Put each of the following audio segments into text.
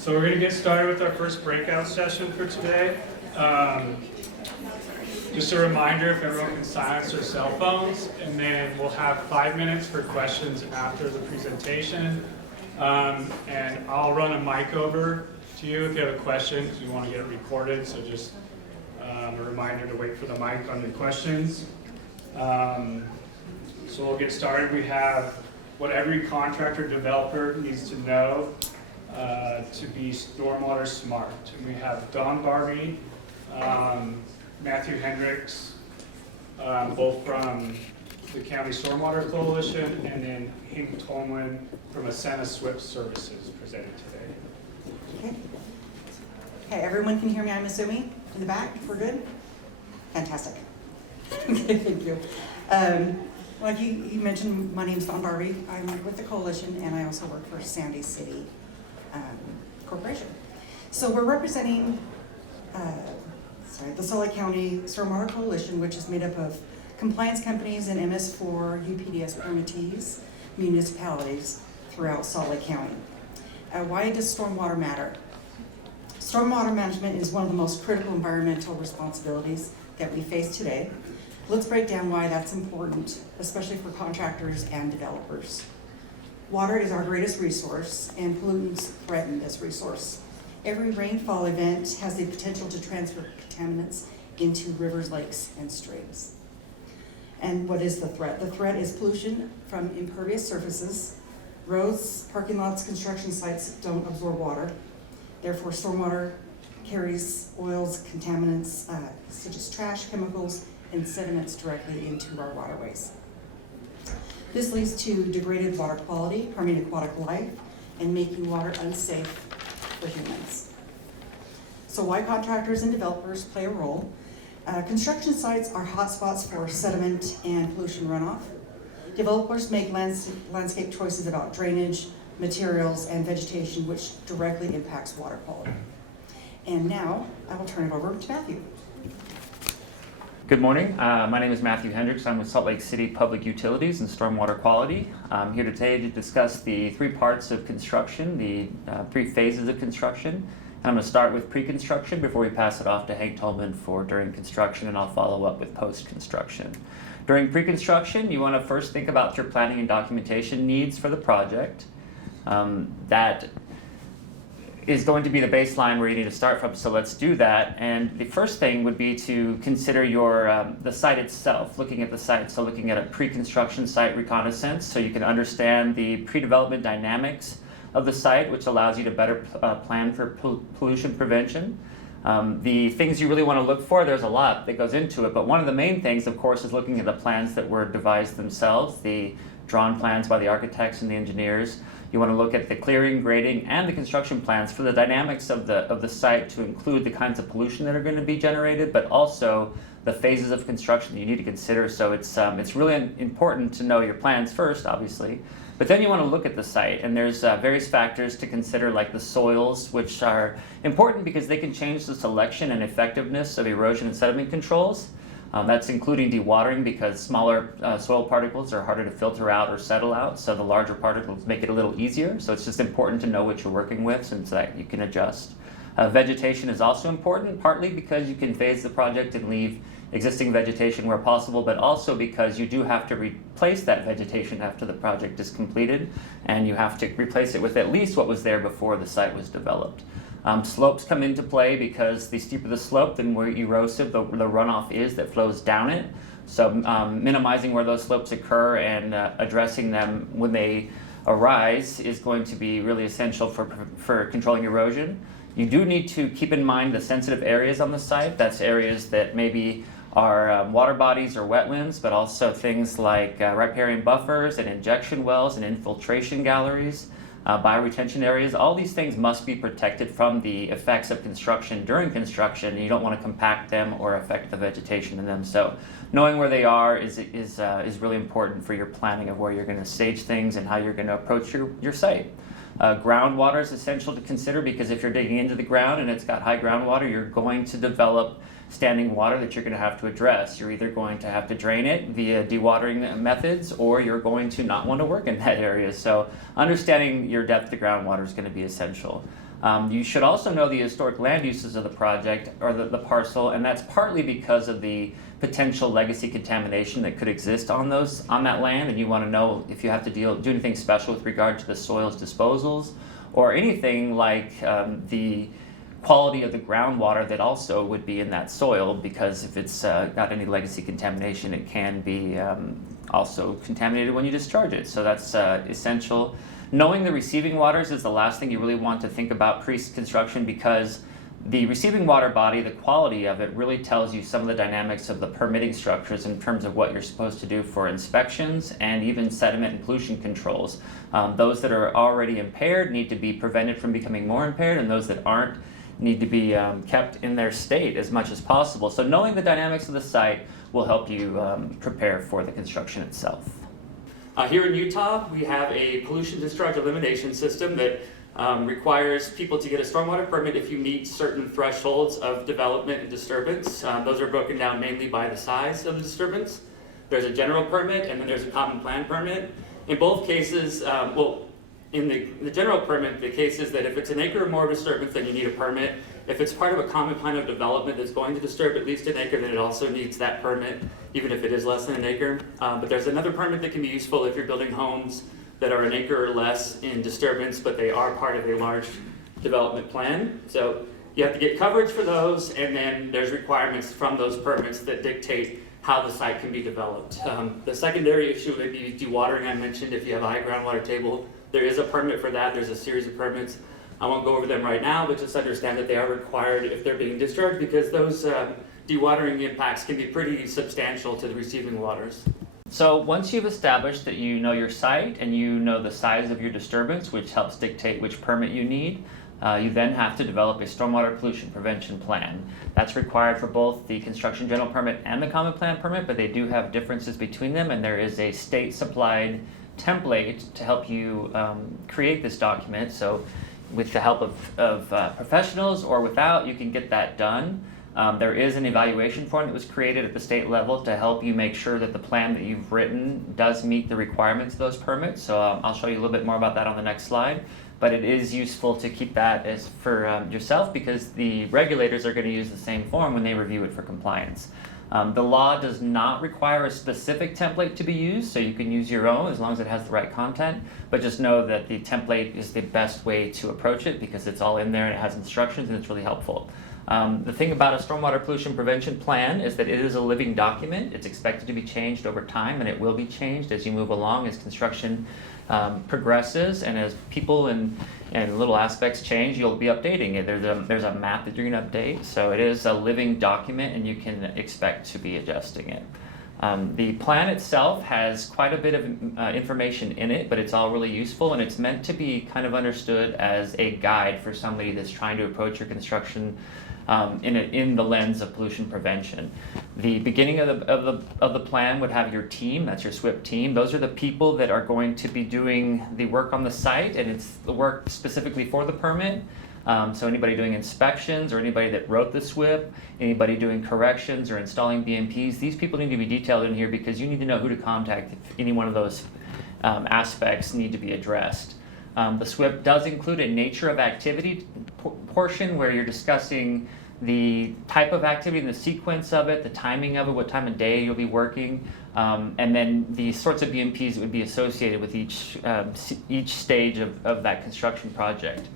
So we're going to get started with our first breakout session for today. Just a reminder, if everyone can silence their cell phones, and then we'll have 5 minutes for questions after the presentation. And I'll run a mic over to you if you have a question, because we want to get it recorded. So just a reminder to wait for the mic on your questions. So we'll get started. We have what every contractor developer needs to know to be stormwater smart. And we have Barbee, Matthew Hendrix, both from the County Stormwater Coalition, and then Tolman from Accena SWPP Services presented today. Okay, everyone can hear me, I'm assuming, in the back? We're good? Fantastic. Okay, thank you. Like you mentioned, my name's Barbee. I'm with the coalition, and I also work for Sandy City Corporation. So we're representing the Salt Lake County Stormwater Coalition, which is made up of compliance companies and MS4 UPDS permittees, municipalities throughout Salt Lake County. Why does stormwater matter? Stormwater management is one of the most critical environmental responsibilities that we face today. Let's break down why that's important, especially for contractors and developers. Water is our greatest resource, and pollutants threaten this resource. Every rainfall event has the potential to transfer contaminants into rivers, lakes, and streams. And what is the threat? The threat is pollution from impervious surfaces. Roads, parking lots, construction sites don't absorb water. Therefore, stormwater carries oils, contaminants, such as trash, chemicals, and sediments directly into our waterways. This leads to degraded water quality, harming aquatic life, and making water unsafe for humans. So why contractors and developers play a role? Construction sites are hotspots for sediment and pollution runoff. Developers make landscape choices about drainage, materials, and vegetation, which directly impacts water quality. And now I will turn it over to Matthew. Good morning. My name is Matthew Hendrix. I'm with Salt Lake City Public Utilities and Stormwater Quality. I'm here today to discuss the 3 parts of construction, the 3 phases of construction. And I'm going to start with pre-construction before we pass it off to Hank Tolman for during construction, and I'll follow up with post-construction. During pre-construction, you want to first think about your planning and documentation needs for the project. That is going to be the baseline where you need to start from, so let's do that. And the first thing would be to consider your the site itself, looking at the site, so looking at a pre-construction site reconnaissance, so you can understand the pre-development dynamics of the site, which allows you to better plan for pollution prevention. The things you really want to look for, there's a lot that goes into it, but one of the main things, of course, is looking at the plans that were devised themselves, the drawn plans by the architects and the engineers. You want to look at the clearing, grading, and the construction plans for the dynamics of the site to include the kinds of pollution that are going to be generated, but also the phases of construction that you need to consider. So it's really important to know your plans first, obviously, but then you want to look at the site, and there's various factors to consider, like the soils, which are important because they can change the selection and effectiveness of erosion and sediment controls. That's including dewatering, because smaller soil particles are harder to filter out or settle out, so the larger particles make it a little easier. So it's just important to know what you're working with, since that you can adjust. Vegetation is also important, partly because you can phase the project and leave existing vegetation where possible, but also because you do have to replace that vegetation after the project is completed, and you have to replace it with at least what was there before the site was developed. Slopes come into play, because the steeper the slope, the more erosive the runoff is that flows down it. So minimizing where those slopes occur and addressing them when they arise is going to be really essential for controlling erosion. You do need to keep in mind the sensitive areas on the site. That's areas that maybe are water bodies or wetlands, but also things like riparian buffers and injection wells and infiltration galleries. Bioretention areas. All these things must be protected from the effects of construction during construction, and you don't want to compact them or affect the vegetation in them. So knowing where they are is really important for your planning of where you're going to stage things and how you're going to approach your site. Groundwater is essential to consider, because if you're digging into the ground and it's got high groundwater, you're going to develop standing water that you're going to have to address. You're either going to have to drain it via dewatering methods, or you're going to not want to work in that area. So understanding your depth of groundwater is going to be essential. You should also know the historic land uses of the project or the parcel, and that's partly because of the potential legacy contamination that could exist on that land, and you want to know if you have to do anything special with regard to the soil's disposals or anything like the quality of the groundwater that also would be in that soil, because if it's got any legacy contamination, it can be also contaminated when you discharge it. So that's essential. Knowing the receiving waters is the last thing you really want to think about pre-construction, because the receiving water body, the quality of it, really tells you some of the dynamics of the permitting structures in terms of what you're supposed to do for inspections and even sediment and pollution controls. Those that are already impaired need to be prevented from becoming more impaired, and those that aren't need to be kept in their state as much as possible. So knowing the dynamics of the site will help you prepare for the construction itself. Here in Utah, we have a pollution discharge elimination system that requires people to get a stormwater permit if you meet certain thresholds of development and disturbance. Those are broken down mainly by the size of the disturbance. There's a general permit and then there's a common plan permit. In both cases, in the general permit, the case is that if it's an acre or more disturbance, then you need a permit. If it's part of a common plan of development that's going to disturb at least an acre, then it also needs that permit, even if it is less than an acre. But there's another permit that can be useful if you're building homes that are an acre or less in disturbance, but they are part of a large development plan. So you have to get coverage for those, and then there's requirements from those permits that dictate how the site can be developed. The secondary issue would be dewatering. I mentioned if you have a high groundwater table, there is a permit for that. There's a series of permits. I won't go over them right now, but just understand that they are required if they're being discharged, because those dewatering impacts can be pretty substantial to the receiving waters. So once you've established that you know your site and you know the size of your disturbance, which helps dictate which permit you need, you then have to develop a stormwater pollution prevention plan. That's required for both the construction general permit and the common plan permit, but they do have differences between them, and there is a state-supplied template to help you create this document. So with the help of professionals or without, you can get that done. There is an evaluation form that was created at the state level to help you make sure that the plan that you've written does meet the requirements of those permits. So I'll show you a little bit more about that on the next slide. But it is useful to keep that as for yourself, because the regulators are going to use the same form when they review it for compliance. The law does not require a specific template to be used, so you can use your own as long as it has the right content, but just know that the template is the best way to approach it because it's all in there and it has instructions and it's really helpful. The thing about a stormwater pollution prevention plan is that it is a living document. It's expected to be changed over time, and it will be changed as you move along, as construction progresses, and as people and little aspects change, you'll be updating it. There's a map that you're going to update, so it is a living document, and you can expect to be adjusting it. The plan itself has quite a bit of information in it, but it's all really useful, and it's meant to be kind of understood as a guide for somebody that's trying to approach your construction in the lens of pollution prevention. The beginning of the plan would have your team. That's your SWPP team. Those are the people that are going to be doing the work on the site, and it's the work specifically for the permit. So anybody doing inspections or anybody that wrote the SWPP, anybody doing corrections or installing BMPs, these people need to be detailed in here because you need to know who to contact if any one of those aspects need to be addressed. The SWPP does include a nature of activity portion where you're discussing the type of activity and the sequence of it, the timing of it, what time of day you'll be working, and then the sorts of BMPs that would be associated with each stage of that construction project.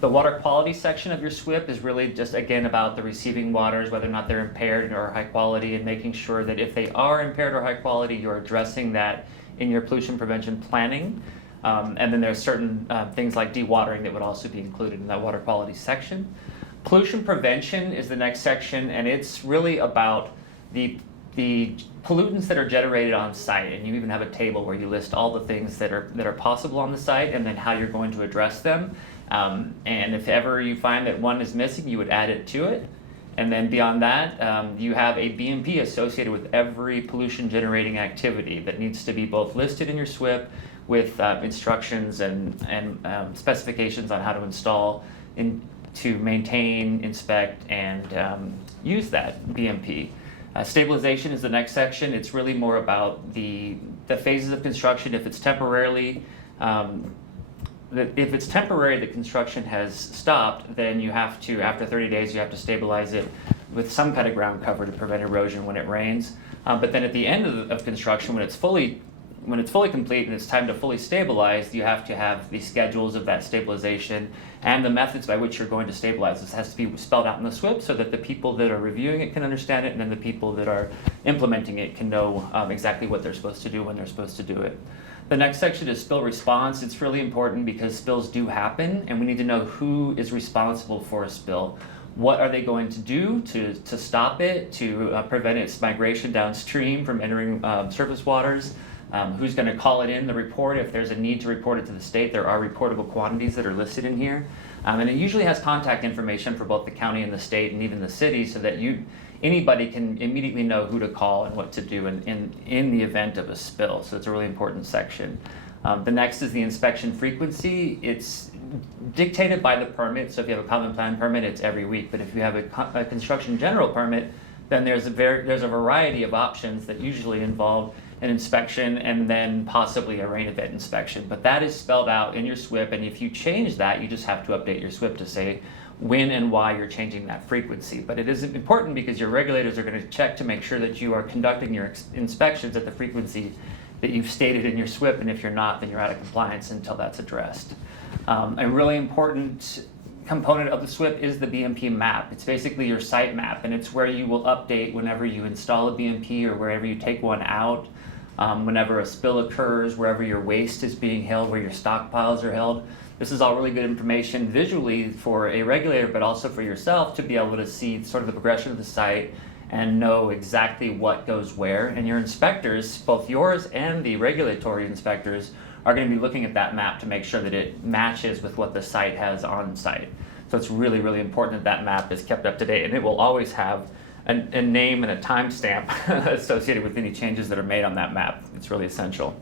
The water quality section of your SWPP is really just, again, about the receiving waters, whether or not they're impaired or high quality, and making sure that if they are impaired or high quality, you're addressing that in your pollution prevention planning. And then there's certain things like dewatering that would also be included in that water quality section. Pollution prevention is the next section, and it's really about the pollutants that are generated on site, and you even have a table where you list all the things that are possible on the site and then how you're going to address them. And if ever you find that one is missing, you would add it to it. And then beyond that, you have a BMP associated with every pollution generating activity that needs to be both listed in your SWPP with instructions and specifications on how to install, to maintain, inspect, and use that BMP. Stabilization is the next section. It's really more about the phases of construction. If it's temporarily if it's temporary, the construction has stopped, then you have to, after 30 days, you have to stabilize it with some kind of ground cover to prevent erosion when it rains. But then at the end of construction, when it's fully complete and it's time to fully stabilize, you have to have the schedules of that stabilization and the methods by which you're going to stabilize. This has to be spelled out in the SWPP so that the people that are reviewing it can understand it, and then the people that are implementing it can know exactly what they're supposed to do when they're supposed to do it. The next section is spill response. It's really important because spills do happen, and we need to know who is responsible for a spill. What are they going to do to stop it, to prevent its migration downstream from entering surface waters? Who's going to call it in the report if there's a need to report it to the state? There are reportable quantities that are listed in here. And it usually has contact information for both the county and the state and even the city so that anybody can immediately know who to call and what to do in the event of a spill. So it's a really important section. The next is the inspection frequency. It's dictated by the permit. So if you have a common plan permit, it's every week. But if you have a construction general permit, then there's a variety of options that usually involve an inspection and then possibly a rain event inspection. But that is spelled out in your SWPP, and if you change that, you just have to update your SWPP to say when and why you're changing that frequency. But it is important because your regulators are going to check to make sure that you are conducting your inspections at the frequency that you've stated in your SWPP, and if you're not, then you're out of compliance until that's addressed. A really important component of the SWPP is the BMP map. It's basically your site map, and it's where you will update whenever you install a BMP or wherever you take one out, whenever a spill occurs, wherever your waste is being held, where your stockpiles are held. This is all really good information visually for a regulator, but also for yourself to be able to see sort of the progression of the site and know exactly what goes where. And your inspectors, both yours and the regulatory inspectors, are going to be looking at that map to make sure that it matches with what the site has on site. So it's really, really important that that map is kept up to date, and it will always have a name and a timestamp associated with any changes that are made on that map. It's really essential.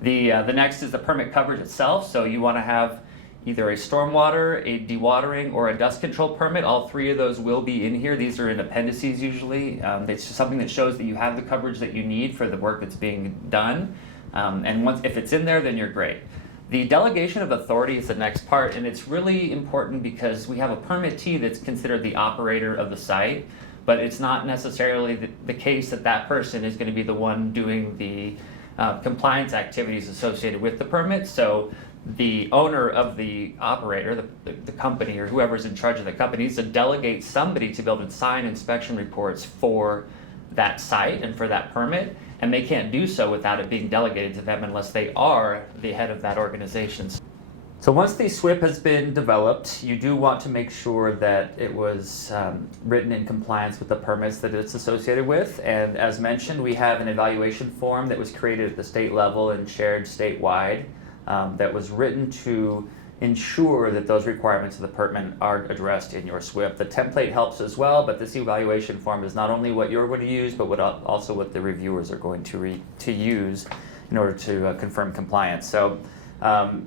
The next is the permit coverage itself. So you want to have either a stormwater, a dewatering, or a dust control permit. All three of those will be in here. These are in appendices usually. It's just something that shows that you have the coverage that you need for the work that's being done. And if it's in there, then you're great. The delegation of authority is the next part, and it's really important because we have a permittee that's considered the operator of the site, but it's not necessarily the case that that person is going to be the one doing the compliance activities associated with the permit. So the owner of the operator, the company, or whoever's in charge of the company, needs to delegate somebody to be able to sign inspection reports for that site and for that permit, and they can't do so without it being delegated to them unless they are the head of that organization. So once the SWPP has been developed, you do want to make sure that it was written in compliance with the permits that it's associated with. And as mentioned, we have an evaluation form that was created at the state level and shared statewide that was written to ensure that those requirements of the permit are addressed in your SWPP. The template helps as well, but this evaluation form is not only what you're going to use, but also what the reviewers are going to use in order to confirm compliance. So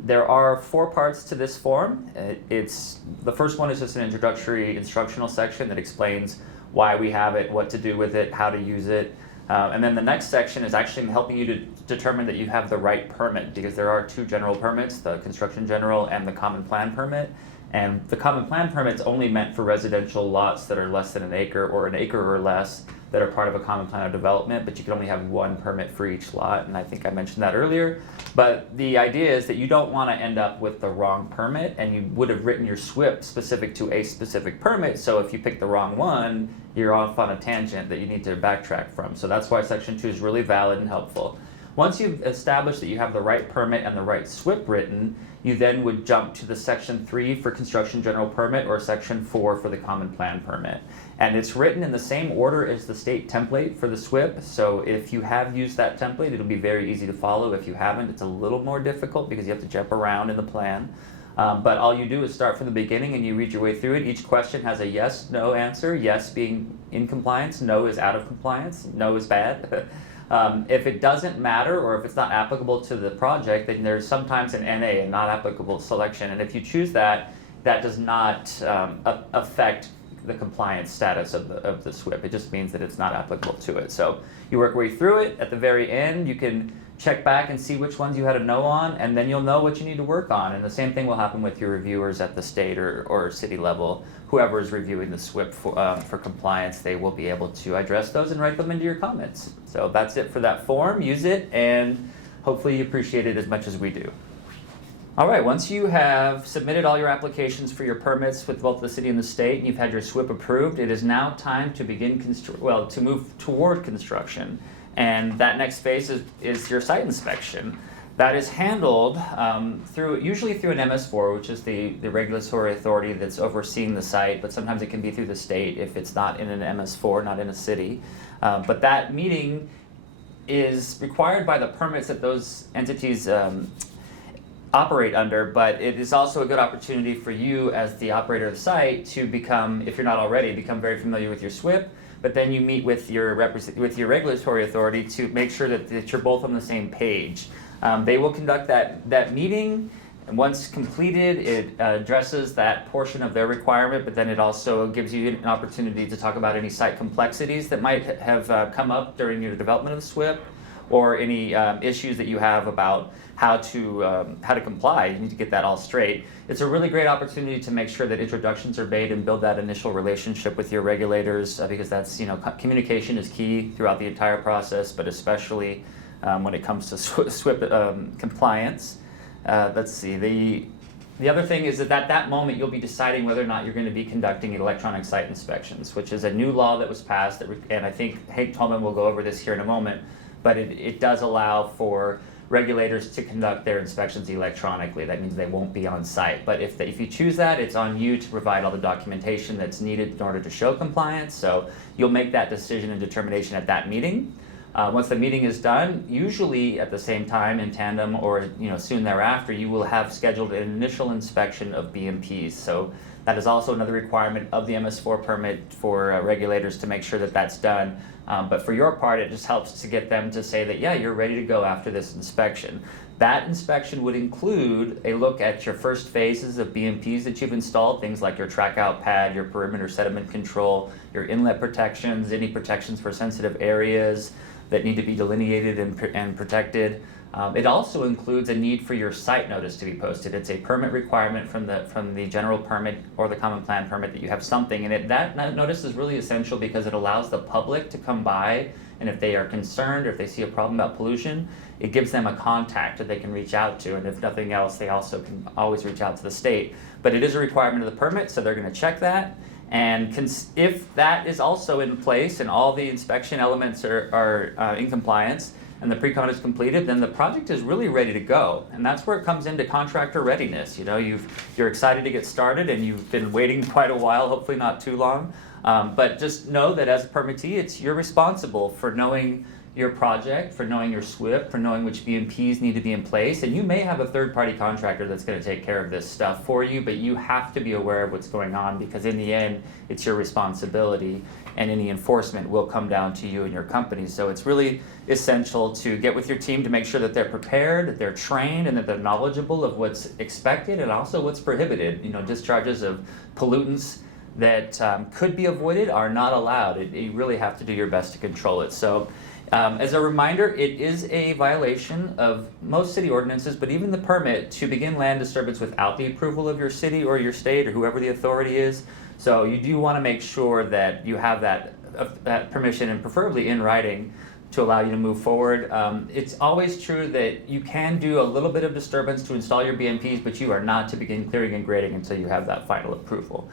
there are 4 parts to this form. The first one is just an introductory instructional section that explains why we have it, what to do with it, how to use it. And then the next section is actually helping you to determine that you have the right permit, because there are 2 general permits, the construction general and the common plan permit. And the common plan permit's only meant for residential lots that are less than an acre or an acre or less that are part of a common plan of development, but you can only have 1 permit for each lot, and I think I mentioned that earlier. But the idea is that you don't want to end up with the wrong permit, and you would have written your SWPP specific to a specific permit, so if you pick the wrong one, you're off on a tangent that you need to backtrack from. So that's why Section 2 is really valid and helpful. Once you've established that you have the right permit and the right SWPP written, you then would jump to the Section 3 for construction general permit or Section 4 for the common plan permit. And it's written in the same order as the state template for the SWPP, so if you have used that template, it'll be very easy to follow. If you haven't, it's a little more difficult because you have to jump around in the plan. But all you do is start from the beginning and you read your way through it. Each question has a yes, no answer. Yes being in compliance, no is out of compliance, no is bad. If it doesn't matter or if it's not applicable to the project, then there's sometimes an NA, a not applicable selection. And if you choose that, that does not affect the compliance status of the SWPP. It just means that it's not applicable to it. So you work your way through it. At the very end, you can check back and see which ones you had a no on, and then you'll know what you need to work on. And the same thing will happen with your reviewers at the state or city level. Whoever is reviewing the SWPP for compliance, they will be able to address those and write them into your comments. So that's it for that form. Use it, and hopefully you appreciate it as much as we do. All right, once you have submitted all your applications for your permits with both the city and the state, and you've had your SWPP approved, it is now time to begin to move toward construction. And that next phase is your site inspection. That is handled usually through an MS4, which is the regulatory authority that's overseeing the site, but sometimes it can be through the state if it's not in an MS4, not in a city. But that meeting is required by the permits that those entities operate under, but it is also a good opportunity for you as the operator of the site to become, if you're not already, become very familiar with your SWPP, but then you meet with your regulatory authority to make sure that you're both on the same page. They will conduct that meeting, and once completed, it addresses that portion of their requirement, but then it also gives you an opportunity to talk about any site complexities that might have come up during your development of the SWPP, or any issues that you have about how to comply. You need to get that all straight. It's a really great opportunity to make sure that introductions are made and build that initial relationship with your regulators, because that's, communication is key throughout the entire process, but especially when it comes to SWPP compliance. Let's see, the other thing is that at that moment you'll be deciding whether or not you're going to be conducting electronic site inspections, which is a new law that was passed, and I think Hank Tolman will go over this here in a moment, but it does allow for regulators to conduct their inspections electronically. That means they won't be on site. But if you choose that, it's on you to provide all the documentation that's needed in order to show compliance. So you'll make that decision and determination at that meeting. Once the meeting is done, usually at the same time in tandem or soon thereafter, you will have scheduled an initial inspection of BMPs. So that is also another requirement of the MS4 permit for regulators to make sure that that's done. But for your part, it just helps to get them to say that, yeah, you're ready to go after this inspection. That inspection would include a look at your first phases of BMPs that you've installed, things like your track out pad, your perimeter sediment control, your inlet protections, any protections for sensitive areas that need to be delineated and protected. It also includes a need for your site notice to be posted. It's a permit requirement from the general permit or the common plan permit that you have something, and that notice is really essential because it allows the public to come by, and if they are concerned or if they see a problem about pollution, it gives them a contact that they can reach out to, and if nothing else, they also can always reach out to the state. But it is a requirement of the permit, so they're going to check that. And if that is also in place and all the inspection elements are in compliance and the pre-con is completed, then the project is really ready to go. And that's where it comes into contractor readiness. You're excited to get started and you've been waiting quite a while, hopefully not too long. But just know that as a permittee, you're responsible for knowing your project, for knowing your SWPP, for knowing which BMPs need to be in place. And you may have a third-party contractor that's going to take care of this stuff for you, but you have to be aware of what's going on because in the end, it's your responsibility and any enforcement will come down to you and your company. So it's really essential to get with your team to make sure that they're prepared, that they're trained, and that they're knowledgeable of what's expected and also what's prohibited. Discharges of pollutants that could be avoided are not allowed. You really have to do your best to control it. So as a reminder, it is a violation of most city ordinances, but even the permit to begin land disturbance without the approval of your city or your state or whoever the authority is. So you do want to make sure that you have that permission, and preferably in writing, to allow you to move forward. It's always true that you can do a little bit of disturbance to install your BMPs, but you are not to begin clearing and grading until you have that final approval.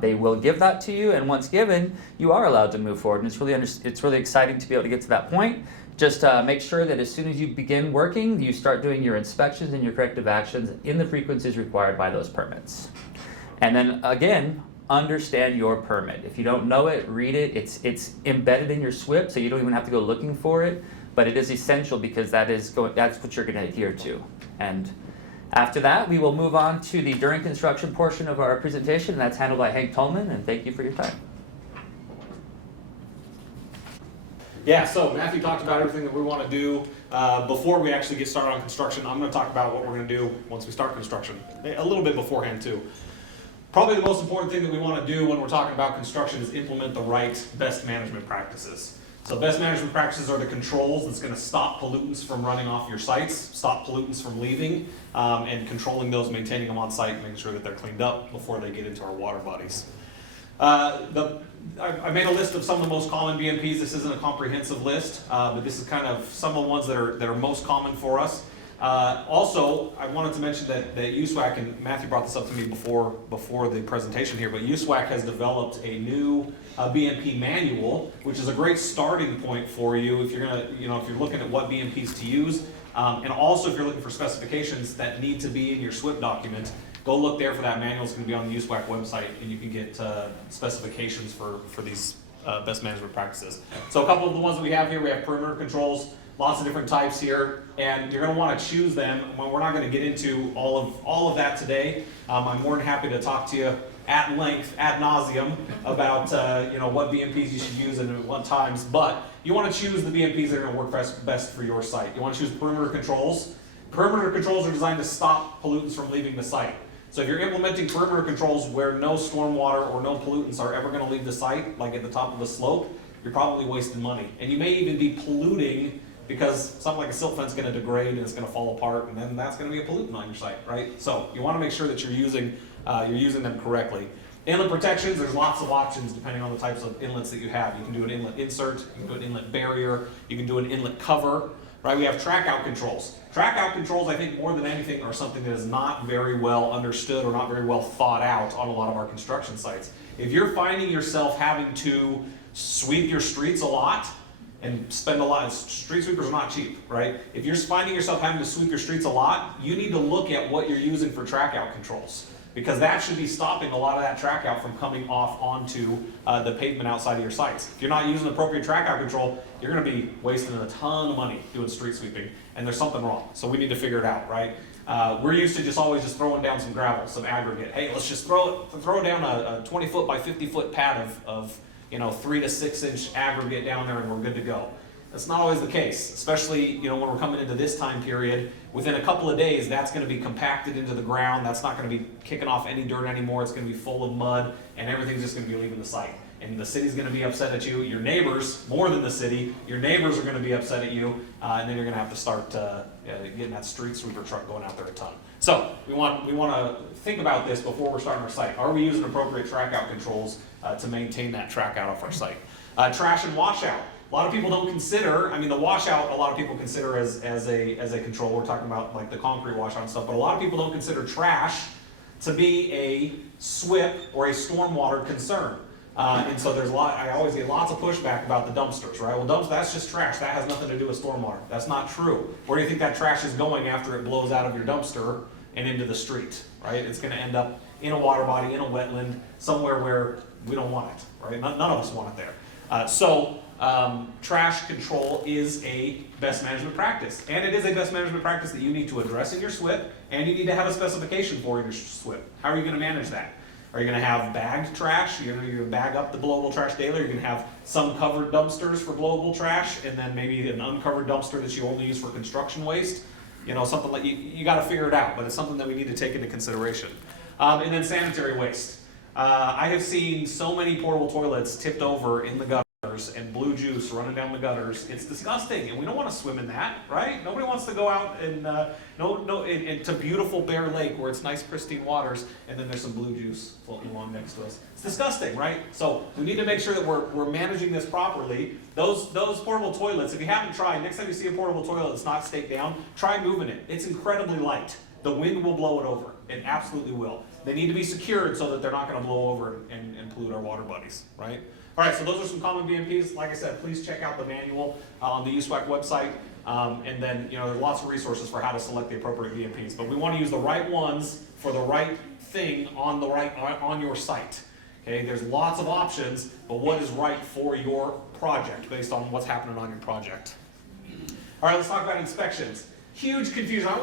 They will give that to you, and once given, you are allowed to move forward. And it's really exciting to be able to get to that point. Just make sure that as soon as you begin working, you start doing your inspections and your corrective actions in the frequencies required by those permits. And then again, understand your permit. If you don't know it, read it. It's embedded in your SWPP, so you don't even have to go looking for it. But it is essential because that's what you're going to adhere to. And after that, we will move on to the during construction portion of our presentation, and that's handled by Hank Tolman, and thank you for your time. Yeah, so Matthew talked about everything that we want to do. Before we actually get started on construction, I'm going to talk about what we're going to do once we start construction, a little bit beforehand too. Probably the most important thing that we want to do when we're talking about construction is implement the right best management practices. So best management practices are the controls that's going to stop pollutants from running off your sites, stop pollutants from leaving, and controlling those, maintaining them on site, making sure that they're cleaned up before they get into our water bodies. I made a list of some of the most common BMPs. This isn't a comprehensive list, but this is kind of some of the ones that are most common for us. Also, I wanted to mention that USWAC, and Matthew brought this up to me before the presentation here, but USWAC has developed a new BMP manual, which is a great starting point for you if you're gonna, if you're looking at what BMPs to use, and also if you're looking for specifications that need to be in your SWPP document. Go look there for that manual. It's going to be on the USWAC website, and you can get specifications for these best management practices. So a couple of the ones that we have here, we have perimeter controls, lots of different types here, and you're going to want to choose them. We're not going to get into all of that today. I'm more than happy to talk to you at length, ad nauseum, about what BMPs you should use and at what times. But you want to choose the BMPs that are going to work best for your site. You want to choose perimeter controls. Perimeter controls are designed to stop pollutants from leaving the site. So if you're implementing perimeter controls where no stormwater or no pollutants are ever going to leave the site, like at the top of a slope, you're probably wasting money. And you may even be polluting because something like a silt fence is going to degrade and it's going to fall apart, and then that's going to be a pollutant on your site, right? So you want to make sure that you're using them correctly. Inlet protections, there's lots of options depending on the types of inlets that you have. You can do an inlet insert, you can do an inlet barrier, you can do an inlet cover, right? We have track out controls. Track out controls, I think more than anything, are something that is not very well understood or not very well thought out on a lot of our construction sites. If you're finding yourself having to sweep your streets a lot and spend a lot, street sweepers are not cheap, right? If you're finding yourself having to sweep your streets a lot, you need to look at what you're using for track out controls, because that should be stopping a lot of that track out from coming off onto the pavement outside of your sites. If you're not using appropriate track out control, you're going to be wasting a ton of money doing street sweeping, and there's something wrong. So we need to figure it out, right? We're used to always throwing down some gravel, some aggregate. Hey, let's just throw down a 20 foot by 50 foot pad of 3 to 6 inch aggregate down there, and we're good to go. That's not always the case, especially when we're coming into this time period. Within a couple of days, that's going to be compacted into the ground. That's not going to be kicking off any dirt anymore. It's going to be full of mud, and everything's just going to be leaving the site. And the city's going to be upset at you. Your neighbors, more than the city, your neighbors are going to be upset at you, and then you're going to have to start getting that street sweeper truck going out there a ton. So we want to think about this before we're starting our site. Are we using appropriate track out controls to maintain that track out off our site? Trash and washout. A lot of people don't consider, the washout a lot of people consider as a control. We're talking about like the concrete washout and stuff, but a lot of people don't consider trash to be a SWPP or a stormwater concern. And so I always get lots of pushback about the dumpsters, right? Well, that's just trash. That has nothing to do with stormwater. That's not true. Where do you think that trash is going after it blows out of your dumpster and into the street, right? It's going to end up in a water body, in a wetland, somewhere where we don't want it, right? None of us want it there. Trash control is a best management practice, and it is a best management practice that you need to address in your SWPP, and you need to have a specification for in your SWPP. How are you going to manage that? Are you going to have bagged trash? You're going to bag up the blowable trash daily? You're going to have some covered dumpsters for blowable trash, and then maybe an uncovered dumpster that you only use for construction waste? Something like you got to figure it out, but it's something that we need to take into consideration. And then sanitary waste. I have seen so many portable toilets tipped over in the gutters and blue juice running down the gutters. It's disgusting, and we don't want to swim in that, right? Nobody wants to go out and into beautiful Bear Lake where it's nice pristine waters, and then there's some blue juice floating along next to us. It's disgusting, right? So we need to make sure that we're managing this properly. Those portable toilets, if you haven't tried, next time you see a portable toilet that's not staked down, try moving it. It's incredibly light. The wind will blow it over. It absolutely will. They need to be secured so that they're not going to blow over and pollute our water bodies, right? All right, so those are some common BMPs. Like I said, please check out the manual on the USWAC website. And then, there's lots of resources for how to select the appropriate BMPs. But we want to use the right ones for the right thing on your site. Okay, there's lots of options, but what is right for your project based on what's happening on your project? All right, let's talk about inspections. Huge confusion. I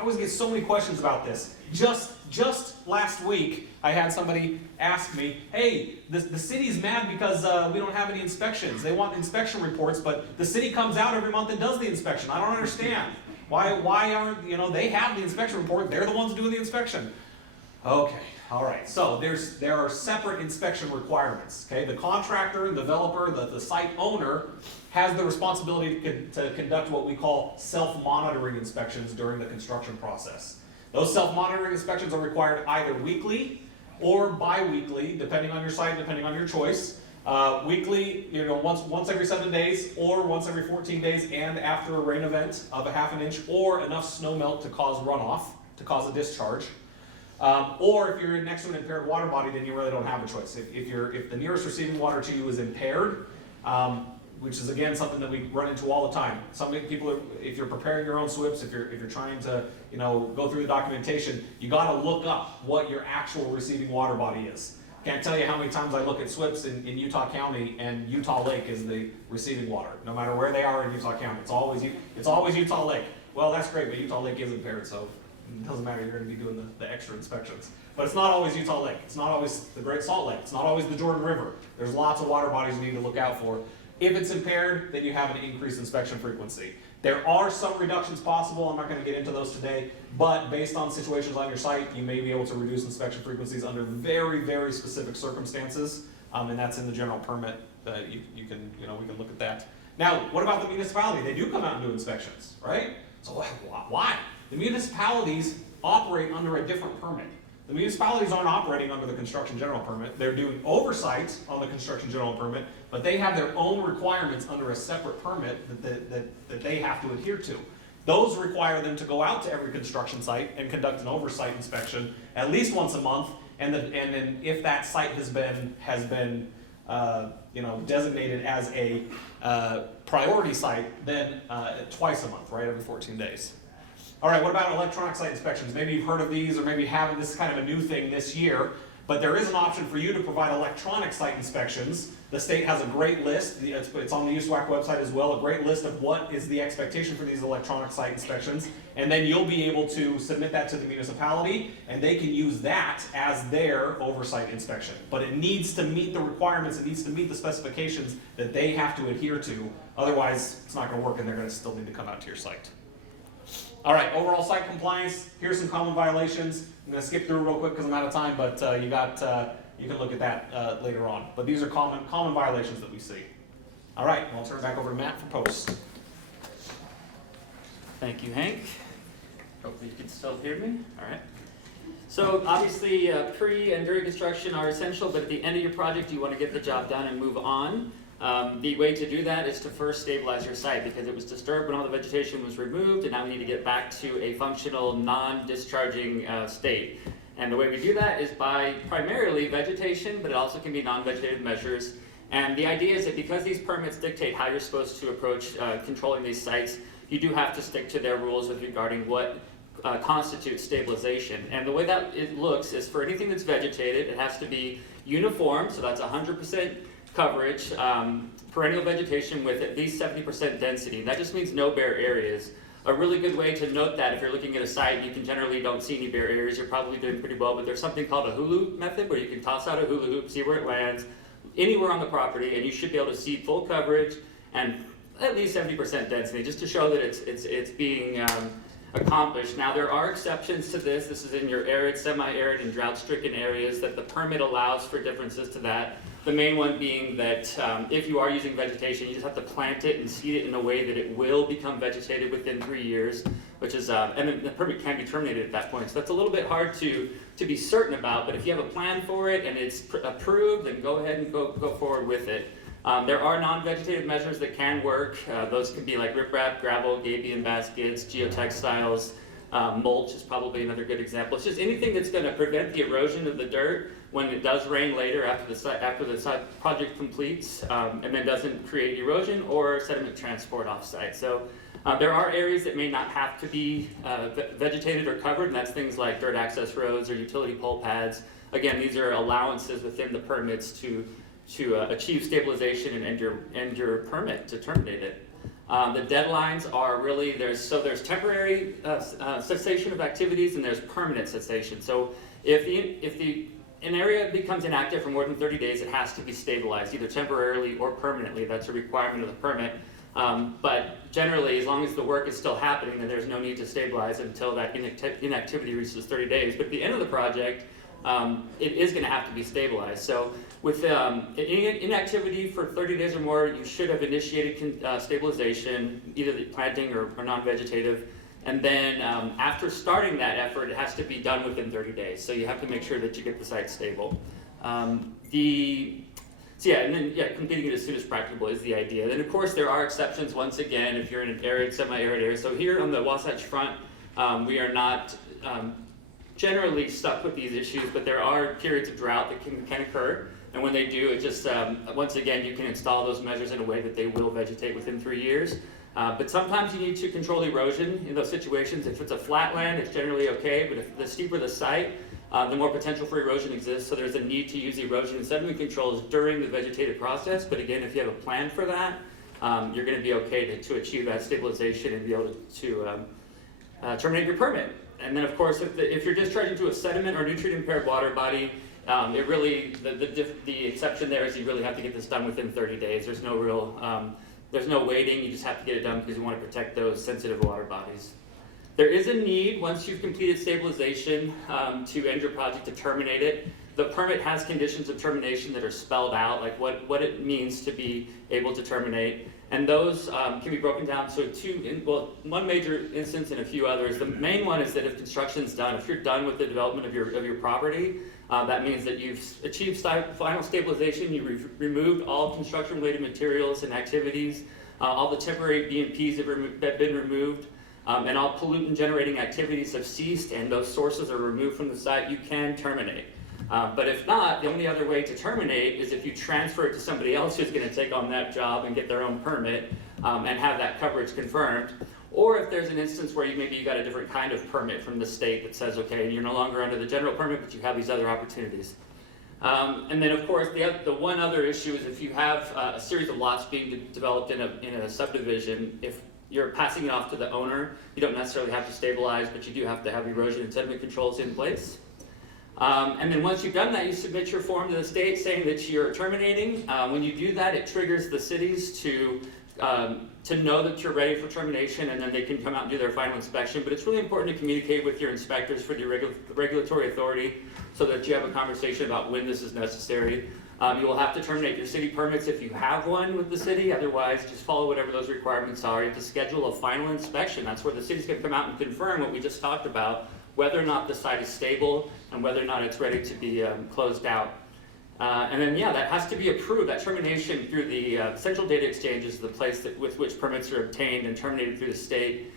always get so many questions about this. Just last week, I had somebody ask me, hey, the city's mad because we don't have any inspections. They want inspection reports, but the city comes out every month and does the inspection. I don't understand. Why aren't, they have the inspection report, they're the ones doing the inspection. Okay, all right, so there are separate inspection requirements, okay? The contractor, developer, the site owner has the responsibility to conduct what we call self-monitoring inspections during the construction process. Those self-monitoring inspections are required either weekly or bi-weekly, depending on your site, depending on your choice. Weekly, once every 7 days, or once every 14 days, and after a rain event of a ½ inch, or enough snow melt to cause runoff, to cause a discharge. Or if you're next to an impaired water body, then you really don't have a choice. If the nearest receiving water to you is impaired, which is again something that we run into all the time. Some people, if you're preparing your own SWPPs, if you're trying to go through the documentation, you got to look up what your actual receiving water body is. Can't tell you how many times I look at SWPPs in Utah County, and Utah Lake is the receiving water, no matter where they are in Utah County. It's always Utah Lake. Well, that's great, but Utah Lake is impaired, so it doesn't matter. You're going to be doing the extra inspections. But it's not always Utah Lake. It's not always the Great Salt Lake. It's not always the Jordan River. There's lots of water bodies you need to look out for. If it's impaired, then you have an increased inspection frequency. There are some reductions possible. I'm not going to get into those today, but based on situations on your site, you may be able to reduce inspection frequencies under very, very specific circumstances, and that's in the general permit. We can look at that. Now, what about the municipality? They do come out and do inspections, right? So why? The municipalities operate under a different permit. The municipalities aren't operating under the construction general permit. They're doing oversight on the construction general permit, but they have their own requirements under a separate permit that they have to adhere to. Those require them to go out to every construction site and conduct an oversight inspection at least once a month, and then if that site has been designated as a priority site, then twice a month, right, every 14 days. All right, what about electronic site inspections? Maybe you've heard of these, or maybe you haven't. This is kind of a new thing this year, but there is an option for you to provide electronic site inspections. The state has a great list. It's on the USWAC website as well, a great list of what is the expectation for these electronic site inspections. And then you'll be able to submit that to the municipality, and they can use that as their oversight inspection. But it needs to meet the requirements, it needs to meet the specifications that they have to adhere to. Otherwise, it's not going to work, and they're going to still need to come out to your site. All right, overall site compliance. Here's some common violations. I'm going to skip through real quick because I'm out of time, but you can look at that later on. But these are common violations that we see. All right, I'll turn it back over to Matt for post. Thank you, Hank. Hopefully you can still hear me. All right. So obviously pre and during construction are essential, but at the end of your project you want to get the job done and move on. The way to do that is to first stabilize your site, because it was disturbed when all the vegetation was removed, and now we need to get back to a functional, non-discharging state. And the way we do that is by primarily vegetation, but it also can be non-vegetative measures. And the idea is that because these permits dictate how you're supposed to approach controlling these sites, you do have to stick to their rules with regarding what constitutes stabilization. And the way that it looks is, for anything that's vegetated, it has to be uniform, so that's 100% coverage, perennial vegetation with at least 70% density. That just means no bare areas. A really good way to note that, if you're looking at a site, you can generally don't see any bare areas, you're probably doing pretty well, but there's something called a hula method, where you can toss out a hula hoop, see where it lands, anywhere on the property, and you should be able to see full coverage and at least 70% density, just to show that it's being accomplished. Now, there are exceptions to this. This is in your arid, semi-arid, and drought-stricken areas that the permit allows for differences to that. The main one being that if you are using vegetation, you just have to plant it and seed it in a way that it will become vegetated within 3 years, which is, and then the permit can be terminated at that point. So that's a little bit hard to be certain about, but if you have a plan for it and it's approved, then go ahead and go forward with it. There are non-vegetative measures that can work. Those could be like riprap, gravel, gabion baskets, geotextiles. Mulch is probably another good example. It's just anything that's going to prevent the erosion of the dirt when it does rain later after the project completes, and then doesn't create erosion or sediment transport off-site. So there are areas that may not have to be vegetated or covered, and that's things like dirt access roads or utility pole pads. Again, these are allowances within the permits to achieve stabilization and end your permit to terminate it. The deadlines are really, there's temporary cessation of activities, and there's permanent cessation. So if an area becomes inactive for more than 30 days, it has to be stabilized, either temporarily or permanently. That's a requirement of the permit. But generally, as long as the work is still happening, then there's no need to stabilize until that inactivity reaches 30 days. But at the end of the project, it is going to have to be stabilized. So with inactivity for 30 days or more, you should have initiated stabilization, either the planting or non-vegetative. And then after starting that effort, it has to be done within 30 days. So you have to make sure that you get the site stable. Completing it as soon as practicable is the idea. Then of course there are exceptions once again if you're in an arid, semi-arid area. So here on the Wasatch Front, we are not generally stuck with these issues, but there are periods of drought that can occur. And when they do, it just, once again, you can install those measures in a way that they will vegetate within 3 years. But sometimes you need to control erosion in those situations. If it's a flat land, it's generally okay, but if the steeper the site, the more potential for erosion exists. So there's a need to use erosion and sediment controls during the vegetative process. But again, if you have a plan for that, you're going to be okay to achieve that stabilization and be able to terminate your permit. And then of course, if you're discharging to a sediment or nutrient impaired water body, it really, the exception there is you really have to get this done within 30 days. There's no real, there's no waiting, you just have to get it done because you want to protect those sensitive water bodies. There is a need, once you've completed stabilization, to end your project, to terminate it. The permit has conditions of termination that are spelled out, like what it means to be able to terminate. And those can be broken down to one major instance and a few others. The main one is that if construction's done, if you're done with the development of your property, that means that you've achieved final stabilization, you've removed all construction-related materials and activities, all the temporary BMPs have been removed, and all pollutant-generating activities have ceased, and those sources are removed from the site, you can terminate. But if not, the only other way to terminate is if you transfer it to somebody else who's going to take on that job and get their own permit and have that coverage confirmed. Or if there's an instance where maybe you got a different kind of permit from the state that says, okay, you're no longer under the general permit, but you have these other opportunities. And then of course, the one other issue is if you have a series of lots being developed in a subdivision, if you're passing it off to the owner, you don't necessarily have to stabilize, but you do have to have erosion and sediment controls in place. And then once you've done that, you submit your form to the state saying that you're terminating. When you do that, it triggers the cities to know that you're ready for termination, and then they can come out and do their final inspection. But it's really important to communicate with your inspectors for the regulatory authority so that you have a conversation about when this is necessary. You will have to terminate your city permits if you have one with the city. Otherwise, just follow whatever those requirements are. You have to schedule a final inspection. That's where the city's going to come out and confirm what we just talked about, whether or not the site is stable and whether or not it's ready to be closed out. And then, that has to be approved. That termination through the Central Data Exchange is the place with which permits are obtained and terminated through the state.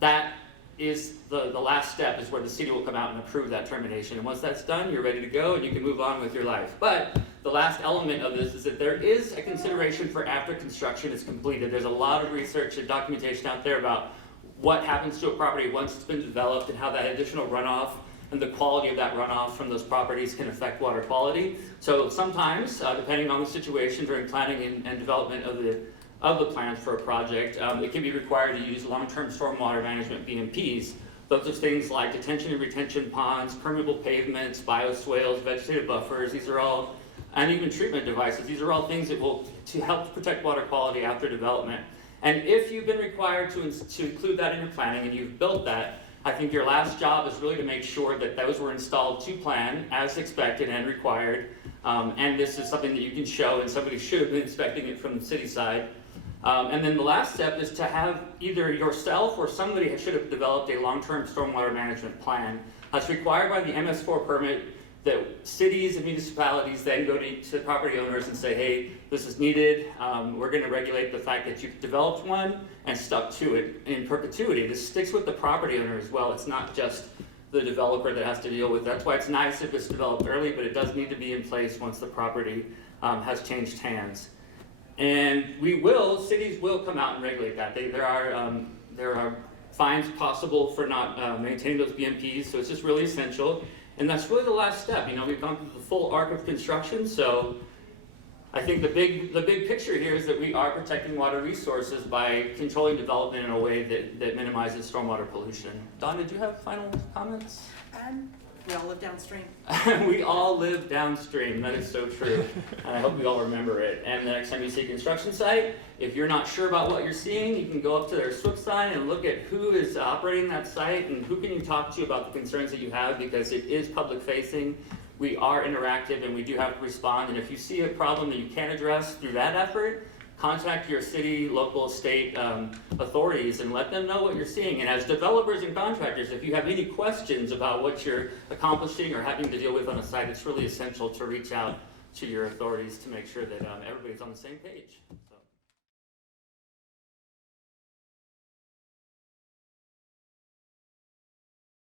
That is the last step, is where the city will come out and approve that termination. And once that's done, you're ready to go and you can move on with your life. But the last element of this is that there is a consideration for after construction is completed. There's a lot of research and documentation out there about what happens to a property once it's been developed and how that additional runoff and the quality of that runoff from those properties can affect water quality. So sometimes, depending on the situation during planning and development of the plans for a project, it can be required to use long-term stormwater management BMPs. Those are things like detention and retention ponds, permeable pavements, bioswales, vegetative buffers. These are all uneven treatment devices. These are all things that will to help protect water quality after development. And if you've been required to include that in your planning and you've built that, I think your last job is really to make sure that those were installed to plan as expected and required. And this is something that you can show, and somebody should have been inspecting it from the city side. And then the last step is to have either yourself or somebody should have developed a long-term stormwater management plan. That's required by the MS4 permit, that cities and municipalities then go to property owners and say, hey, this is needed. We're going to regulate the fact that you've developed one and stuck to it in perpetuity. This sticks with the property owner as well. It's not just the developer that has to deal with it. That's why it's nice if it's developed early, but it does need to be in place once the property has changed hands. And cities will come out and regulate that. There are fines possible for not maintaining those BMPs, so it's just really essential. And that's really the last step. We've gone through the full arc of construction, so I think the big picture here is that we are protecting water resources by controlling development in a way that minimizes stormwater pollution. Dawn, did you have final comments? We all live downstream. We all live downstream, that is so true. And I hope we all remember it. And the next time you see a construction site, if you're not sure about what you're seeing, you can go up to their SWPP sign and look at who is operating that site and who can you talk to about the concerns that you have, because it is public facing. We are interactive and we do have to respond. And if you see a problem that you can't address through that effort, contact your city, local, state authorities and let them know what you're seeing. And as developers and contractors, if you have any questions about what you're accomplishing or having to deal with on a site, it's really essential to reach out to your authorities to make sure that everybody's on the same page.